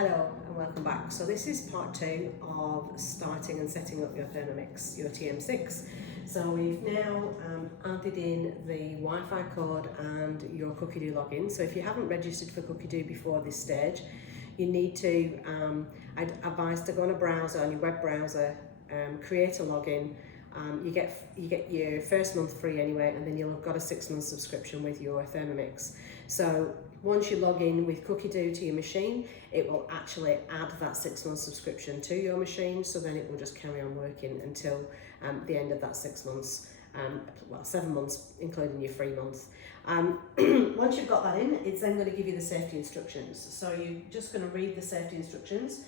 Hello and welcome back. So this is part 2 of starting and setting up your Thermomix, your TM6. So we've now added in the Wi-Fi code and your cookidoo login. So if you haven't registered for cookidoo before this stage, you need to, I'd advise to go on a browser, on your web browser, create a login. You get your first month free anyway, and then you'll have got a 6-month subscription with your Thermomix. So once you log in with cookidoo to your machine, it will actually add that 6-month subscription to your machine, so then it will just carry on working until the end of that 6 months, well 7 months including your free month. Once you've got that in, it's then going to give you the safety instructions. So you're just going to read the safety instructions,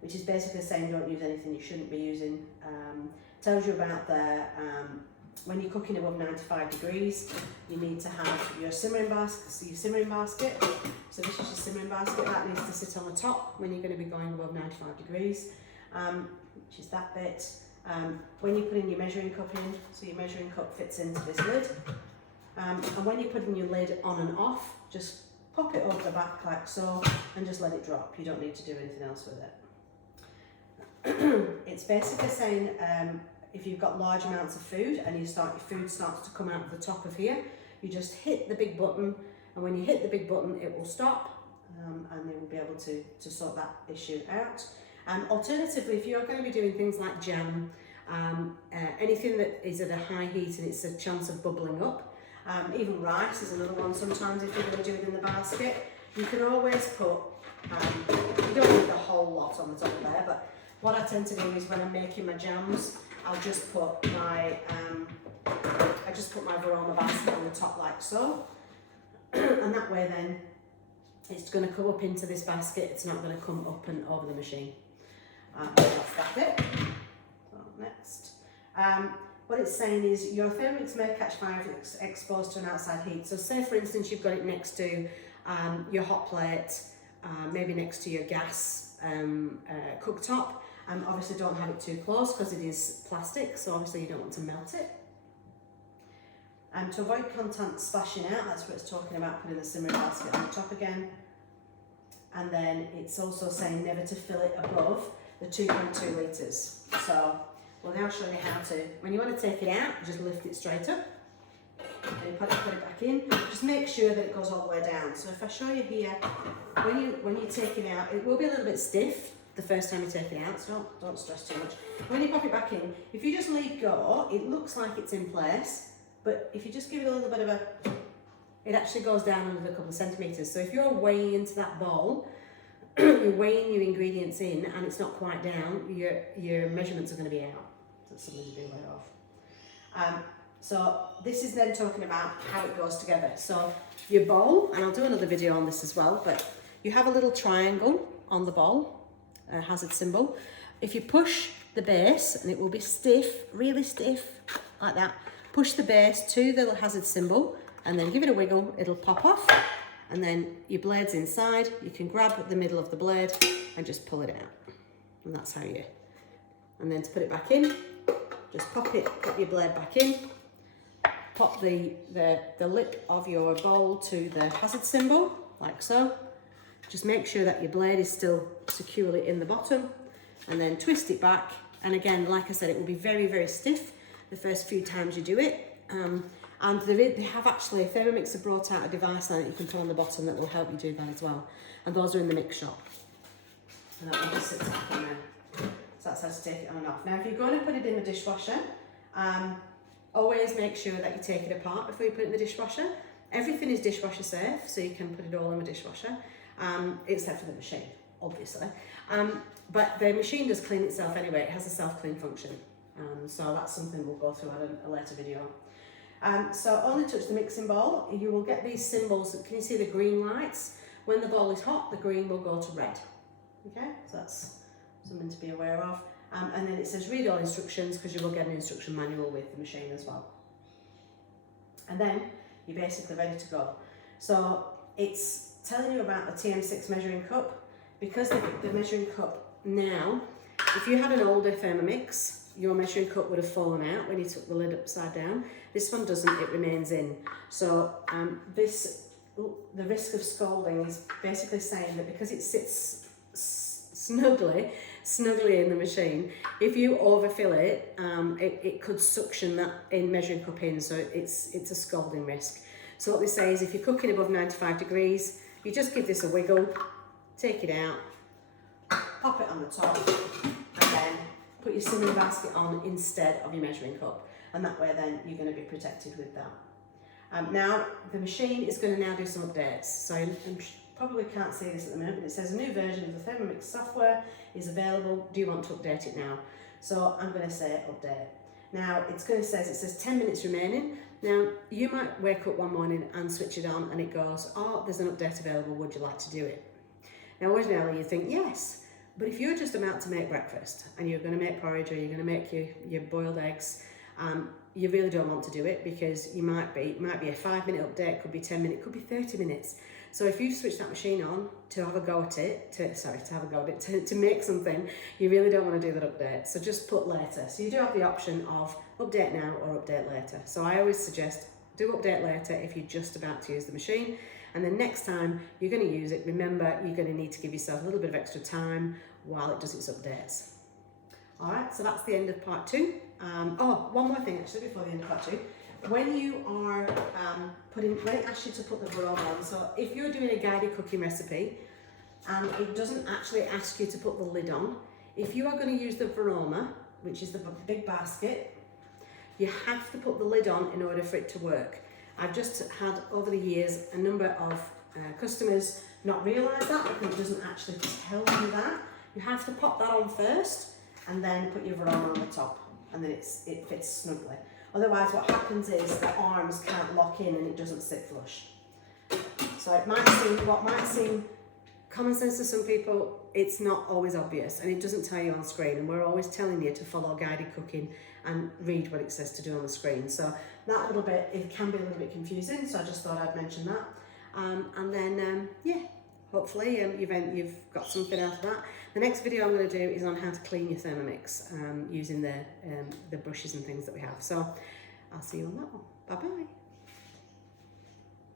which is basically saying don't use anything you shouldn't be using. Tells you about the when you're cooking above 95 degrees, you need to have your simmering basket. So this is your simmering basket, that needs to sit on the top when you're going to be going above 95 degrees, which is that bit. When you put in your measuring cup in, so your measuring cup fits into this lid. And when you're putting your lid on and off, just pop it over the back like so and just let it drop. You don't need to do anything else with it. It's basically saying if you've got large amounts of food and your food starts to come out of the top of here, you just hit the big button, and when you hit the big button it will stop, and they will be able to sort that issue out. Alternatively, if you're going to be doing things like jam, anything that is at a high heat and it's a chance of bubbling up, even rice is another one. Sometimes if you're going to do it in the basket, you can always put, you don't need the whole lot on the top of there, but what I tend to do is when I'm making my jams, I'll just put my Verona basket on the top like so, and that way then it's going to come up into this basket. It's not going to come up and over the machine. That's that bit. So next, what it's saying is your Thermomix may catch fire if it's exposed to an outside heat. So say for instance you've got it next to your hot plate, maybe next to your gas cooktop. Obviously don't have it too close because it is plastic, so obviously you don't want to melt it. To avoid content splashing out, that's what it's talking about, putting the simmering basket on the top again. And then it's also saying never to fill it above the 2.2 litres. So we'll now show you how to, when you want to take it out, just lift it straight up and you put it back in. Just make sure that it goes all the way down. So if I show you here, when you take it out, it will be a little bit stiff the first time you take it out, so don't stress too much. When you pop it back in, if you just leave go, it looks like it's in place, but if you just give it a little bit of a, it actually goes down another couple of centimetres. So if you're weighing into that bowl, you're weighing your ingredients in and it's not quite down, your measurements are going to be out. So that's something to be aware of. So this is then talking about how it goes together. So your bowl, and I'll do another video on this as well, but you have a little triangle on the bowl, hazard symbol. If you push the base, and it will be stiff, really stiff, like that, push the base to the hazard symbol and then give it a wiggle, it'll pop off, and then your blade's inside. You can grab the middle of the blade and just pull it out, and that's how you, and then to put it back in, just pop your blade back in, pop the lip of your bowl to the hazard symbol, like so. Just make sure that your blade is still securely in the bottom, and then twist it back. And again, like I said, it will be very, very stiff the first few times you do it. And they have actually, Thermomix have brought out a device that you can put on the bottom that will help you do that as well. And those are in the mix shop. And that one just sits back in there. So that's how to take it on and off. Now, if you're going to put it in the dishwasher, always make sure that you take it apart before you put it in the dishwasher. Everything is dishwasher safe, so you can put it all in the dishwasher. Except for the machine, obviously. But the machine does clean itself anyway. It has a self-clean function. So that's something we'll go through at a later video. So only touch the mixing bowl. You will get these symbols. Can you see the green lights? When the bowl is hot, the green will go to red. Okay, so that's something to be aware of. And then it says read all instructions, because you will get an instruction manual with the machine as well. And then you're basically ready to go. So it's telling you about the TM6 measuring cup, because the measuring cup now, if you had an older Thermomix, your measuring cup would have fallen out when you took the lid upside down. This one doesn't, it remains in. So this the risk of scalding is basically saying that because it sits snugly in the machine, if you overfill it, it could suction that measuring cup in, so it's a scalding risk. So what they say is if you're cooking above 95 degrees, you just give this a wiggle, take it out, pop it on the top, and then put your simmering basket on instead of your measuring cup, and that way then you're going to be protected with that. Now the machine is going to now do some updates, so you probably can't see this at the moment, but it says a new version of the Thermomix software is available, do you want to update it now? So I'm going to say update. Now it's going to say, it says 10 minutes remaining. Now you might wake up one morning and switch it on and it goes, oh, there's an update available, would you like to do it? Now ordinarily you think yes, but if you're just about to make breakfast and you're going to make porridge or you're going to make your boiled eggs, you really don't want to do it because it might be a 5-minute update, could be 10 minutes, could be 30 minutes. So if you switch that machine on to have a go at it, to make something, you really don't want to do that update. So just put later. So you do have the option of update now or update later. So I always suggest do update later if you're just about to use the machine. And then next time you're going to use it, remember you're going to need to give yourself a little bit of extra time while it does its updates. All right, so that's the end of part 2. One more thing actually before the end of part 2. When you are when it asks you to put the varoma on, so if you're doing a guided cooking recipe and it doesn't actually ask you to put the lid on, if you are going to use the varoma, which is the big basket, you have to put the lid on in order for it to work. I've just had over the years a number of customers not realise that because it doesn't actually tell you that. You have to pop that on first and then put your varoma on the top, and then it fits snugly. Otherwise what happens is the arms can't lock in and it doesn't sit flush. So it might seem common sense to some people, it's not always obvious and it doesn't tell you on screen, and we're always telling you to follow guided cooking and read what it says to do on the screen. So that little bit, it can be a little bit confusing, so I just thought I'd mention that. And then, hopefully you've got something out of that. The next video I'm going to do is on how to clean your Thermomix using the brushes and things that we have. So I'll see you on that one. Bye bye.